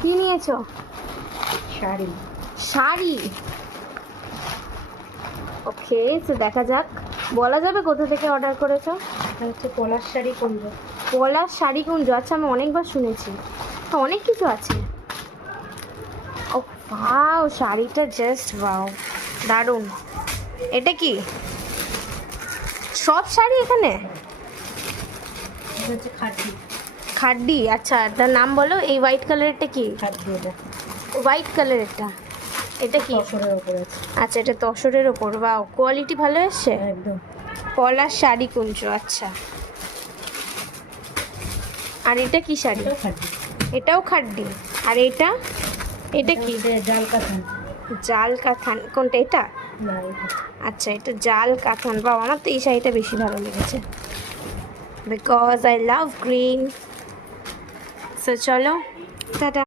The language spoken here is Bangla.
কি নিয়েছো? শাড়ি। শাড়ি। ওকে, তো দেখা যাক। বলা যাবে কোথা থেকে অর্ডার করেছো? এটা হচ্ছে পলাশ শাড়ি কুঞ্জ। পলাশ শাড়ি কুঞ্জ। আচ্ছা, আমি অনেকবার শুনেছি। তো অনেক কিছু আছে। ও ওয়াও, শাড়িটা জাস্ট ওয়াও, দারুণ। এটা কি সব শাড়ি এখানে? এটা হচ্ছে খাদি। খাড্ডি। আচ্ছা, তার নাম বলো। এই হোয়াইট কালারেরটা কি? খাদি এটা হোয়াইট কালারেরটা এটা কি? তসরের ওপরে আছে। আচ্ছা, এটা তসরের ওপর। বাও, কোয়ালিটি ভালো এসছে। একদম। পলাশ শাড়ি কুঞ্জ। আচ্ছা, আর এটা কি শাড়ি? এটাও খাদি। এটাও খাড্ডি। আর এটা এটা কি? হচ্ছে জাল কাঁথান। জাল কাঁথান। কোনটা? এটা? না, এটা আচ্ছা, এটা জাল কাঁথান। বাবা, আমার তো এই শাড়িটা বেশি ভালো লেগেছে, because I love green. So চলো, টাটা।